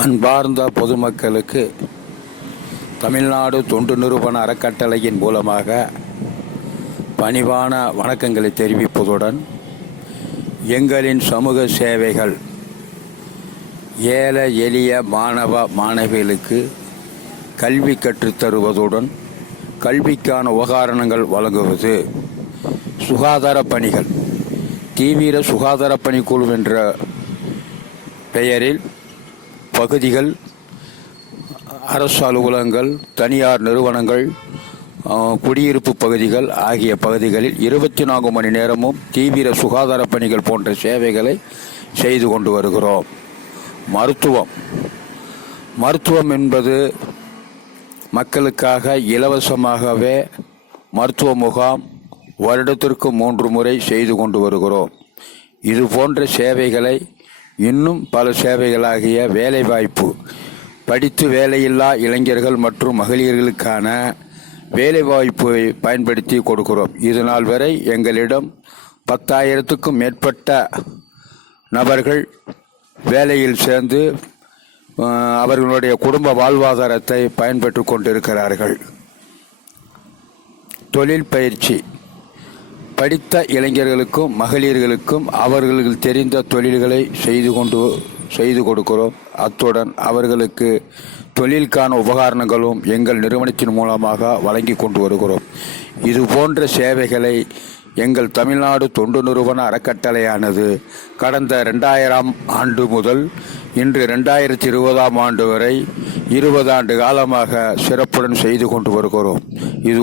அன்பார்ந்த பொதுமக்களுக்கு தமிழ்நாடு தொண்டு நிறுவன அறக்கட்டளையின் மூலமாக பணிவான வணக்கங்களை தெரிவிப்பதுடன் எங்களின் சமூக சேவைகள் ஏழை எளிய மாணவ மாணவிகளுக்கு கல்வி கற்றுத்தருவதுடன் கல்விக்கான உபகரணங்கள் வழங்குவது, சுகாதார பணிகள், தீவிர சுகாதார பணிக்குழு என்ற பெயரில் பகுதிகள், அரசு அலுவலகங்கள், தனியார் நிறுவனங்கள், குடியிருப்பு பகுதிகள் ஆகிய பகுதிகளில் 24 மணி நேரமும் தீவிர சுகாதார பணிகள் போன்ற சேவைகளை செய்து கொண்டு வருகிறோம். மருத்துவம் என்பது மக்களுக்காக இலவசமாகவே மருத்துவ முகாம் வருடத்திற்கு 3 முறை செய்து கொண்டு வருகிறோம். இது போன்ற சேவைகளை இன்னும் பல சேவைகளாகிய வேலைவாய்ப்பு, படித்து வேலையில்லா இளைஞர்கள் மற்றும் மகளிர்களுக்கான வேலைவாய்ப்பை பயன்படுத்தி கொடுக்கிறோம். இது நாள் வரை எங்களிடம் 10,000க்கும் மேற்பட்ட நபர்கள் வேலையில் சேர்ந்து அவர்களுடைய குடும்ப வாழ்வாதாரத்தை பயன்பெற்று கொண்டிருக்கிறார்கள். தொழில் பயிற்சி, படித்த இளைஞர்களுக்கும் மகளிர்களுக்கும் அவர்களுக்கு தெரிந்த தொழில்களை செய்து கொடுக்கிறோம். அத்துடன் அவர்களுக்கு தொழிலுக்கான உபகரணங்களும் எங்கள் நிறுவனத்தின் மூலமாக வழங்கி கொண்டு வருகிறோம். இது போன்ற சேவைகளை எங்கள் தமிழ்நாடு தொண்டு நிறுவன அறக்கட்டளையானது கடந்த 2000ஆம் ஆண்டு முதல் இன்று 2020ஆம் ஆண்டு வரை 20 ஆண்டு காலமாக சிறப்புடன் செய்து கொண்டு வருகிறோம். இது